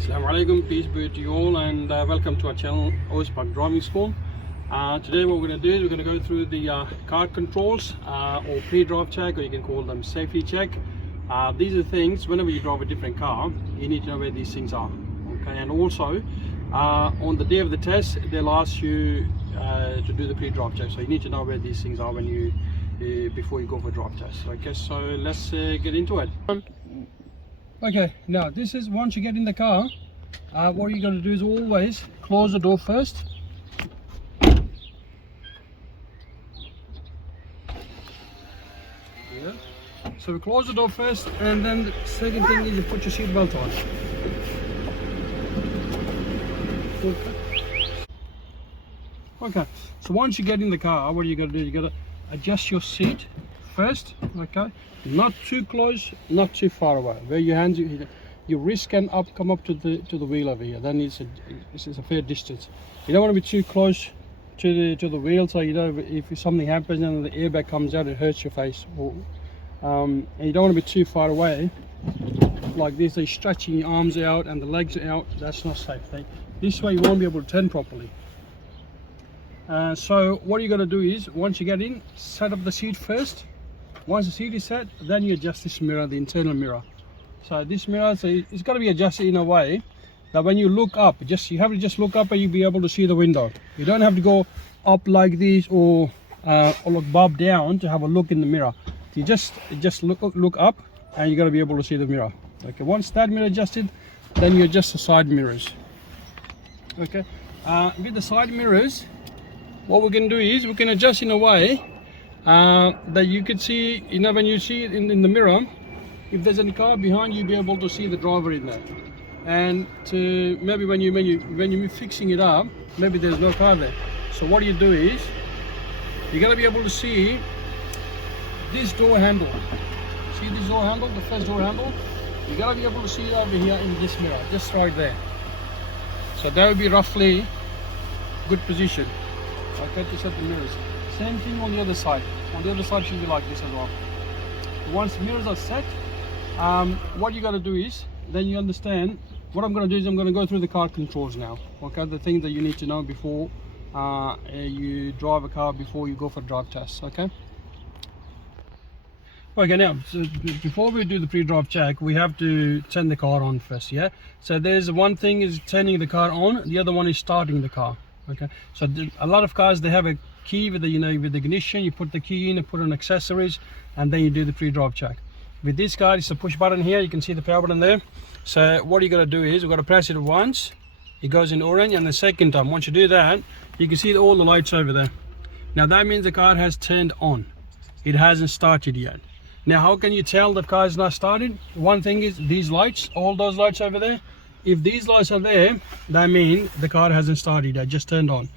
Assalamu alaikum, peace be to you all, and welcome to our channel Park Driving School. Today what we're going to do is we're going to go through the car controls or pre-drive check, or you can call them safety check. These are things whenever you drive a different car, you need to know where these things are. Okay, and also on the day of the test they'll ask you to do the pre-drive check, so you need to know where these things are when you before you go for a drive test. Okay, so let's get into it. Okay, now this is once you get in the car, what you're going to do is always close the door first. Yeah. So we close the door first, and then the second thing is you put your seat belt on. Okay, so once you get in the car, what are you going to do? You got to adjust your seat first. Okay, not too close, not too far away. Where your hands, your wrist can come up to the wheel over here. Then it's a fair distance. You don't want to be too close to the wheel, so you know if something happens and the airbag comes out, it hurts your face. And you don't want to be too far away like this. So you're stretching your arms out and the legs are out. That's not safe. This way you won't be able to turn properly. So what you're going to do is, once you get in, set up the seat first. Once the seat is set, then you adjust this mirror, the internal mirror. So this mirror, so it's got to be adjusted in a way that when you look up, you have to just look up and you'll be able to see the window. You don't have to go up like this or look bob down to have a look in the mirror. You just look up and you're going to be able to see the mirror. Okay, once that mirror adjusted, then you adjust the side mirrors. Okay, with the side mirrors, what we can do is we can adjust in a way that you can see, you know, when you see it in the mirror, if there's any car behind you, be able to see the driver in there. And to maybe when you're fixing it up, maybe there's no car there. So what you do is you gotta be able to see this door handle. See this door handle, the first door handle. You gotta be able to see it over here in this mirror, just right there. So that would be roughly good position. Okay, to set the mirrors. Same thing on the other side. On the other side should be like this as well. Once the mirrors are set, what you got to do is, then you understand, what I'm going to do is I'm going to go through the car controls now. Okay, the things that you need to know before you drive a car, before you go for a drive test. Okay. Okay, now, so before we do the pre-drive check, we have to turn the car on first. Yeah. So there's one thing is turning the car on, the other one is starting the car. Okay, so a lot of cars, they have a key with the, with the ignition. You put the key in and put on accessories, and then you do the pre-drive check. With this car, it's a push button here. You can see the power button there. So what you got to do is we've got to press it once, it goes in orange, and the second time, once you do that, you can see all the lights over there. Now that means the car has turned on. It hasn't started yet. Now how can you tell the car is not started? One thing is these lights, all those lights over there. If these lights are there, that means the car hasn't started yet, just turned on.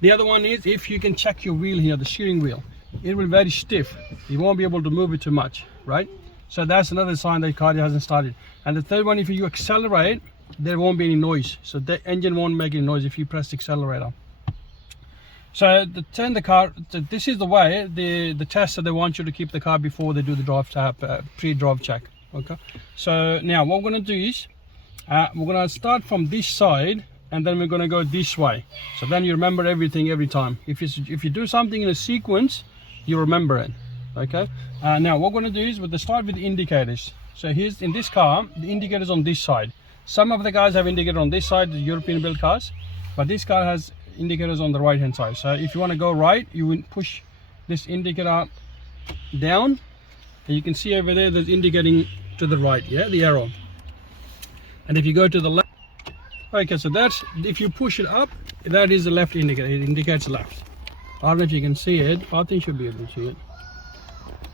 The other one is, if you can check your wheel here, the steering wheel, it will be very stiff. You won't be able to move it too much, right? So that's another sign that the car hasn't started. And the third one, if you accelerate, there won't be any noise. So the engine won't make any noise if you press the accelerator. So to turn the car, this is the way, the test that they want you to keep the car before they do the pre-drive check. Okay. So now what we're going to do is, we're going to start from this side, and then we're going to go this way. So then you remember everything every time. If you do something in a sequence, you remember it. Okay. Now what we're going to do is we'll start with the indicators. So here's, in this car, the indicators on this side. Some of the cars have indicator on this side, the European built cars, but this car has indicators on the right hand side. So if you want to go right, you will push this indicator down, and you can see over there, there's indicating to the right, yeah, the arrow. And if you go to the left, okay, so that's, if you push it up, that is the left indicator. It indicates left. I don't know if you can see it. I think you should be able to see it.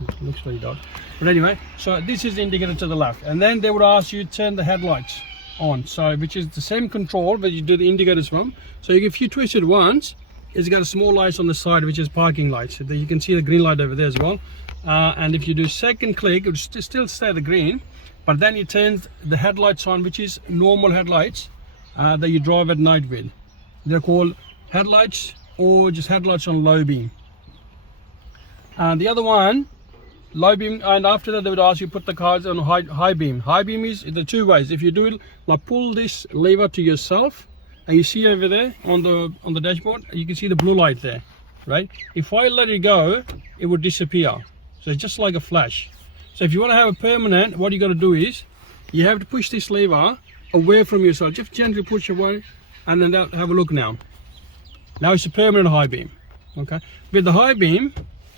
It looks very dark. But anyway, so this is the indicator to the left. And then they would ask you to turn the headlights on. So, which is the same control that you do the indicators from. So if you twist it once, it's got a small lights on the side, which is parking lights. So you can see the green light over there as well. And if you do second click, it will still stay the green. But then you turn the headlights on, which is normal headlights that you drive at night with. They're called headlights, or just headlights on low beam. And the other one, low beam, and after that they would ask you put the cars on high beam. High beam is the two ways. If you do it like pull this lever to yourself, and you see over there on the dashboard, you can see the blue light there, right? If I let it go, it would disappear. So it's just like a flash. So if you want to have a permanent, what you got to do is you have to push this lever away from yourself. Just gently push away, and then have a look now. Now it's a permanent high beam. Okay. With the high beam,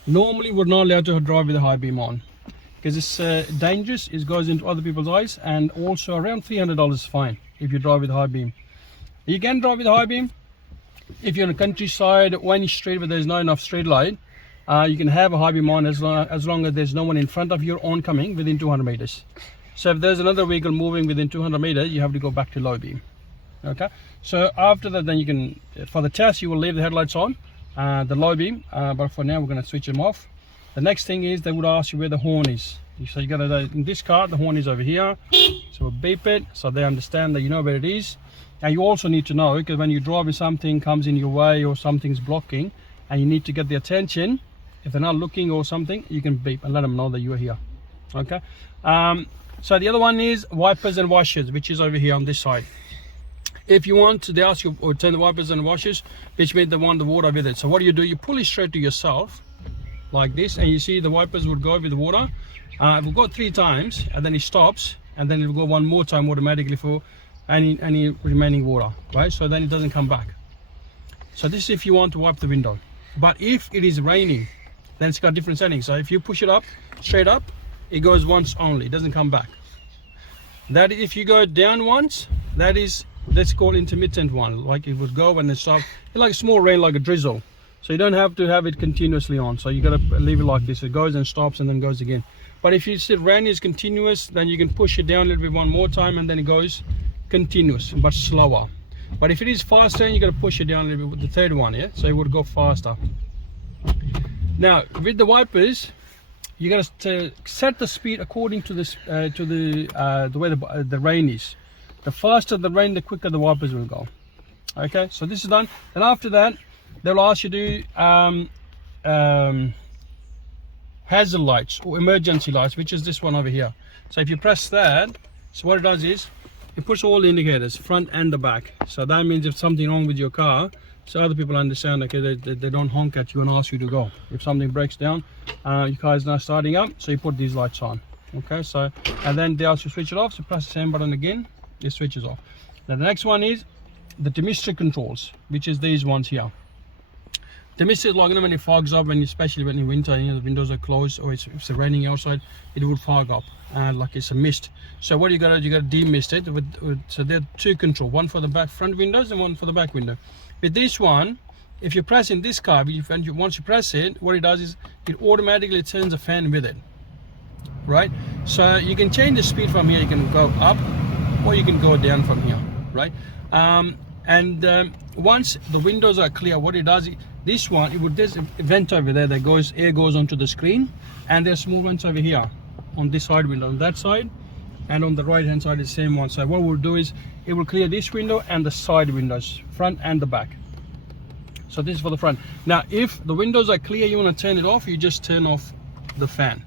normally we're not allowed to drive with the high beam on because it's dangerous. It goes into other people's eyes, and also around $300 is fine if you drive with high beam. You can drive with high beam if you're in the countryside or any street where there's not enough street light. You can have a high beam on as long as there's no one in front of you oncoming within 200 meters. So if there's another vehicle moving within 200 meters, you have to go back to low beam. Okay. So after that, then you can, for the test, you will leave the headlights on, the low beam, but for now we're going to switch them off. The next thing is they would ask you where the horn is. So you got to, in this car, the horn is over here. So we'll beep it so they understand that you know where it is. And you also need to know, because when you're driving, something comes in your way or something's blocking, and you need to get the attention. If they're not looking or something, you can beep and let them know that you are here. Okay. So the other one is wipers and washers, which is over here on this side. If you want to, they ask you to turn the wipers and washers, which means they want the water with it. So what do? You pull it straight to yourself like this, and you see the wipers would go with the water. It will go 3 times, and then it stops, and then it will go one more time automatically for any remaining water, right? So then it doesn't come back. So this is if you want to wipe the window. But if it is raining, then it's got different settings. So if you push it up, straight up, it goes once only, it doesn't come back. That if you go down once, that is, let's call intermittent one, like it would go and then stop. It's like a small rain, like a drizzle. So you don't have to have it continuously on. So you got to leave it like this. It goes and stops and then goes again. But if you see rain is continuous, then you can push it down a little bit one more time, and then it goes continuous but slower. But if it is faster, you got to push it down a little bit with the third one, yeah. So it would go faster. Now with the wipers, you got to set the speed according to this the way the rain is. The faster the rain, the quicker the wipers will go. Okay, so this is done. Then after that, they'll ask you to do hazard lights or emergency lights, which is this one over here. So if you press that, so what it does is it puts all the indicators, front and the back. So that means if something wrong with your car, so other people understand, okay, they don't honk at you and ask you to go. If something breaks down, your car is not starting up, so you put these lights on. Okay, so, and then they ask you to switch it off, so press the same button again, it switches off. Now the next one is the thermistor controls, which is these ones here. Thermistor is like, you know, when it fogs up, especially when in winter, you know, the windows are closed, or if it's raining outside, it would fog up, like it's a mist. So what you got to demist it with, so there are 2 controls, one for the front windows and one for the back window. With this one, if you press in this car, once you press it, what it does is it automatically turns a fan with it, right? So you can change the speed from here. You can go up or you can go down from here, right? Once the windows are clear, what it does, this one, it would, there's a vent over there that goes, air goes onto the screen, and there's small vents over here on this side window, on that side, and on the right hand side is the same one. So what we'll do is it will clear this window and the side windows, front and the back. So this is for the front. Now if the windows are clear, you want to turn it off, you just turn off the fan,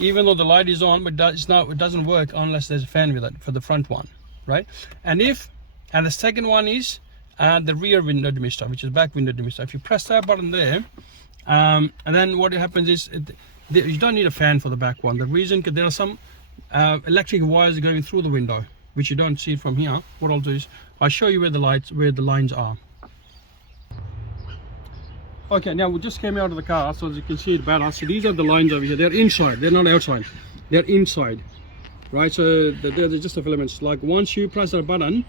even though the light is on, but it doesn't work unless there's a fan with it for the front one, right? And the second one is the rear window demister, which is back window demister. If you press that button there, and then what happens is you don't need a fan for the back one. The reason, because there are some electric wires going through the window, which you don't see from here. What I'll do is I'll show you where the lines are. Okay, now we just came out of the car, so as you can see it better. So these are the lines over here. They're inside, they're not outside, they're inside, right? So they're just the filaments. Like once you press that button,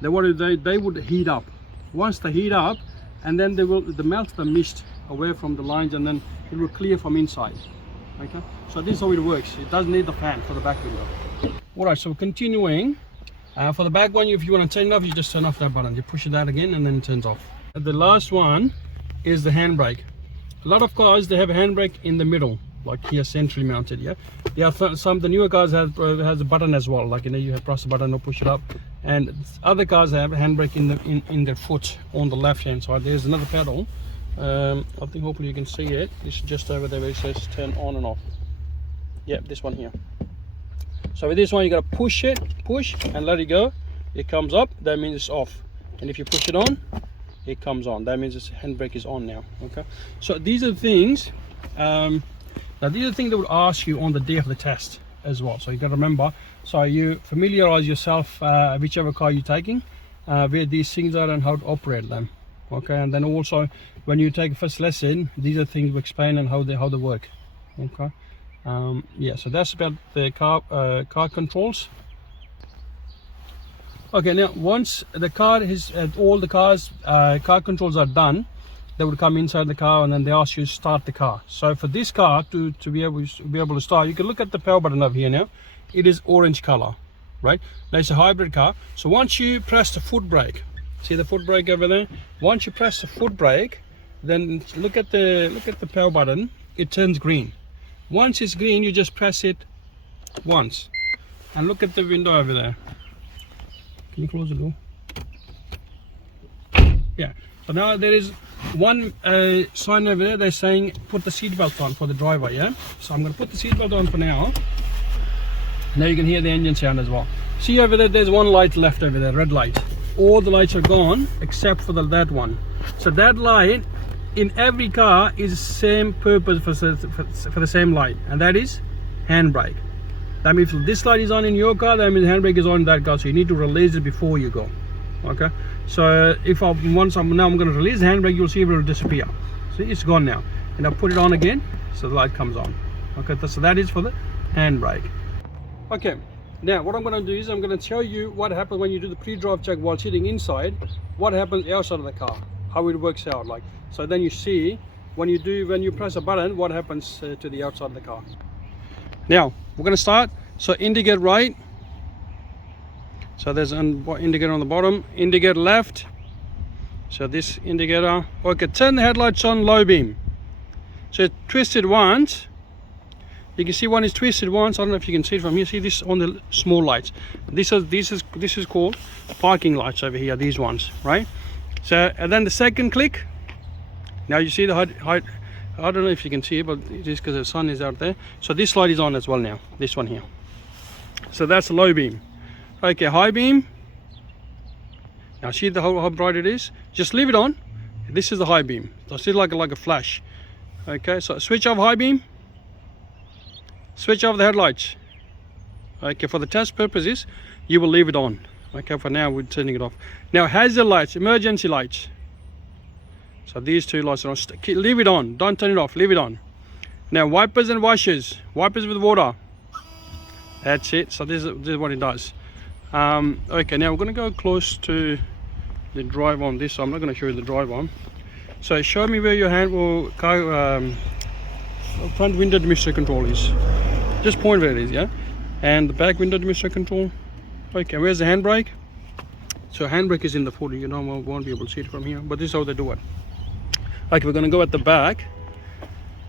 they would heat up. Once they heat up, and then they melt the mist away from the lines, and then it will clear from inside. Okay, so this is how it works. It doesn't need the fan for the back window. All right, so continuing, for the back one, if you want to turn it off, you just turn off that button. You push that again, and then it turns off. The last one is the handbrake. A lot of cars, they have a handbrake in the middle, like here, centrally mounted. Yeah, the newer cars has a button as well, like, you know, you have press the button or push it up. And other cars have a handbrake in their foot on the left hand side. There's another pedal. I think hopefully you can see it. It's just over there where it says turn on and off. Yep, this one here. So with this one, you got to push and let it go. It comes up, that means it's off. And if you push it on, it comes on. That means the handbrake is on now. Okay. So these are the things. Now these are the things they would ask you on the day of the test as well. So you got to remember. So you familiarize yourself, whichever car you're taking, where these things are and how to operate them. Okay. And then also when you take a first lesson, these are things we explain and how they work. Okay. Yeah. So that's about the car controls. Okay, now once the car is all the car controls are done, they would come inside the car and then they ask you to start the car. So for this car to be able to start, you can look at the power button over here now. It is orange color, right? Now it's a hybrid car. So once you press the foot brake, see the foot brake over there? Once you press the foot brake, then look at the power button. It turns green. Once it's green, you just press it once, and look at the window over there. Can you close the door? Yeah. So now there is one sign over there. They're saying put the seatbelt on for the driver. Yeah. So I'm going to put the seatbelt on for now. Now you can hear the engine sound as well. See over there, there's one light left over there, red light. All the lights are gone except for that one. So that light in every car is the same purpose for the same light, and that is handbrake. That means if this light is on in your car, that means handbrake is on in that car. So you need to release it before you go. Okay. So if I'm going to release the handbrake, you'll see it will disappear. See, it's gone now. And I'll put it on again, so the light comes on. Okay. So that is for the handbrake. Okay. Now what I'm going to do is I'm going to tell you what happens when you do the pre-drive check while sitting inside. What happens outside of the car? How it works out like. So then you see when you press a button, what happens to the outside of the car. Now we're going to start. So indicate right. So there's an indicator on the bottom. Indicate left. So this indicator. Okay, turn the headlights on low beam. So twist it once. You can see one is twisted once. I don't know if you can see it from here. See this on the small lights. This is called parking lights over here. These ones, right? So and then the second click. Now you see the height. I don't know if you can see it, but it is because the sun is out there. So this light is on as well now. This one here. So that's low beam. Okay, high beam. Now see how bright it is. Just leave it on. This is the high beam. So see like a flash. Okay, so switch off high beam. Switch off the headlights. Okay, for the test purposes, you will leave it on. Okay, for now we're turning it off. Now hazard lights, emergency lights. So these two lights are on. Leave it on. Don't turn it off. Leave it on. Now wipers and washers. Wipers with water. That's it. So this is what it does. Okay, now we're going to go close to the drive on this. So I'm not going to show you the drive on. So show me where your front window dimmer control is. Just point where it is, yeah. And the back window dimmer control. Okay, where's the handbrake? So handbrake is in the footer. You won't be able to see it from here, but this is how they do it. Okay, we're going to go at the back.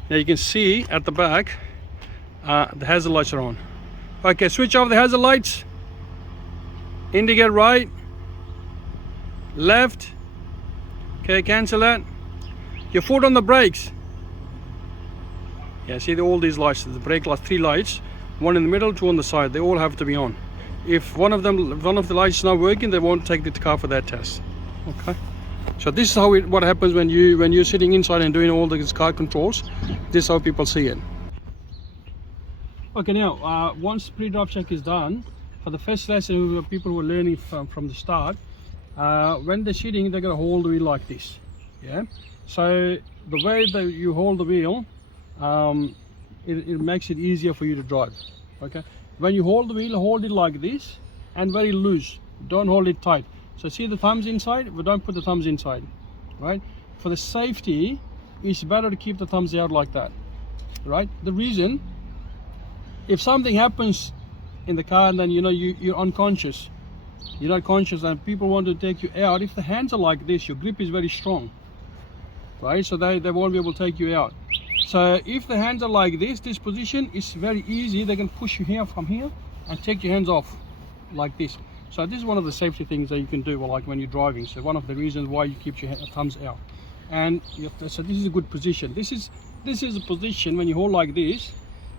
Now you can see at the back the hazard lights are on. Okay, switch off the hazard lights. Indicate right, left. Okay, cancel that. Your foot on the brakes. Yeah, see all these lights, the brake lights, 3 lights, one in the middle, 2 on the side. They all have to be on. If one of the lights is not working, they won't take the car for that test. Okay. So this is what happens when you're sitting inside and doing all these car controls. This is how people see it. Okay, now once pre-drive check is done, for the first lesson, people were learning from the start. When they're sitting, they're gonna hold the wheel like this. Yeah. So the way that you hold the wheel, it makes it easier for you to drive. Okay. When you hold the wheel, hold it like this and very loose. Don't hold it tight. So see the thumbs inside, but don't put the thumbs inside, right? For the safety, it's better to keep the thumbs out like that, right? The reason, if something happens in the car and then you're unconscious, you're not conscious and people want to take you out, if the hands are like this, your grip is very strong, right? So they won't be able to take you out. So if the hands are like this position is very easy. They can push you here from here and take your hands off like this. So this is one of the safety things that you can do, like when you're driving. So one of the reasons why you keep your thumbs out. And so this is a good position. This is a position when you hold like this,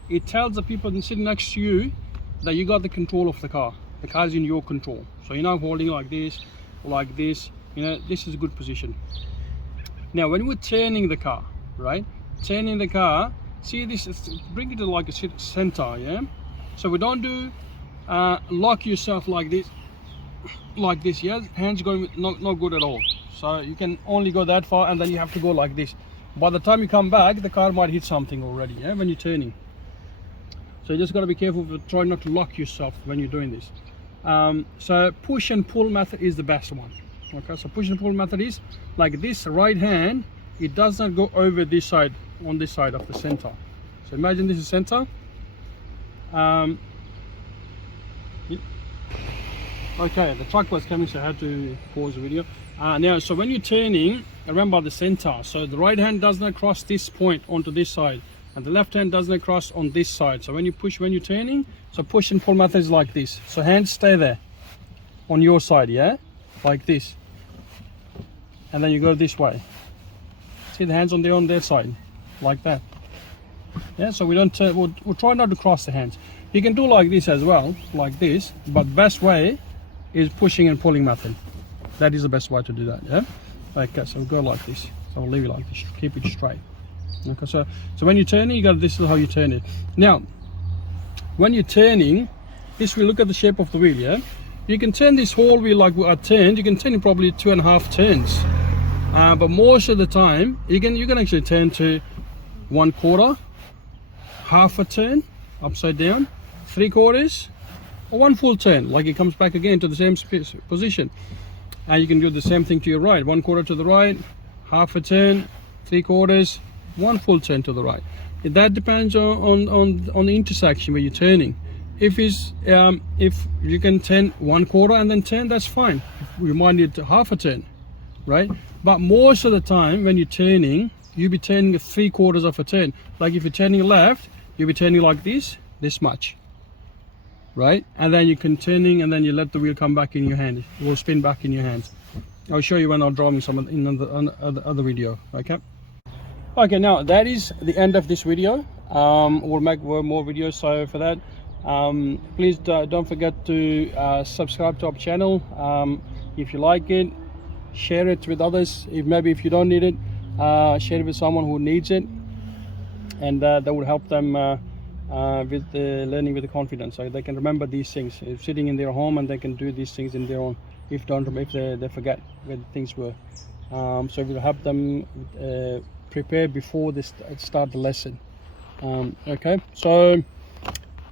it tells the people sitting next to you that you got the control of the car. The car is in your control. So you're not holding like this, you know, this is a good position. Now when we're turning the car, right, turning the car, see this, bring it to like a center, yeah. So we don't do lock yourself like this, yeah. Hands going not good at all. So you can only go that far, and then you have to go like this. By the time you come back, the car might hit something already, yeah, when you're turning. So you just got to be careful, try not to lock yourself when you're doing this. So push and pull method is the best one. Okay, so push and pull method is like this. Right hand, it does not go over this side, on this side of the center. So imagine this is center. Okay, the truck was coming, so I had to pause the video. Now, so when you're turning, remember the center. So the right hand does not cross this point onto this side, and the left hand does not cross on this side. So when you push, when you're turning, so push and pull method is like this. So hands stay there on your side, yeah, like this, and then you go this way. See the hands on their side, like that. Yeah, so we don't we'll try not to cross the hands. You can do like this as well, like this, but best way is pushing and pulling method. That is the best way to do that, yeah. Okay, so we'll go like this. So I'll leave it like this, keep it straight. Okay, so when you're turning, you got, this is how you turn it. Now when you're turning this, we look at the shape of the wheel, yeah. You can turn this whole wheel like we are turned. You can turn it probably 2.5 turns, but most of the time you can actually turn to 1/4, half a turn upside down, 3/4, or 1 full turn, like it comes back again to the same position. And you can do the same thing to your right, 1/4 to the right, half a turn, 3/4, 1 full turn to the right. That depends on the intersection where you're turning. If you can turn 1/4 and then turn, that's fine. You might need half a turn, right? But most of the time when you're turning, you'll be turning 3/4 of a turn. Like if you're turning left, you'll be turning like this much, right? And then you can turning, and then you let the wheel come back in your hand. It will spin back in your hands. I'll show you when I'm driving some in other video. Okay, now that is the end of this video. We'll make more videos, so for that, please don't forget to subscribe to our channel. If you like it, share it with others. If you don't need it, share it with someone who needs it, and that will help them with learning with the confidence, so they can remember these things sitting in their home, and they can do these things in their own if they forget where the things were. So we'll help them prepare before they start the lesson. Okay, so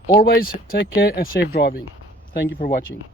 always take care and safe driving. Thank you for watching.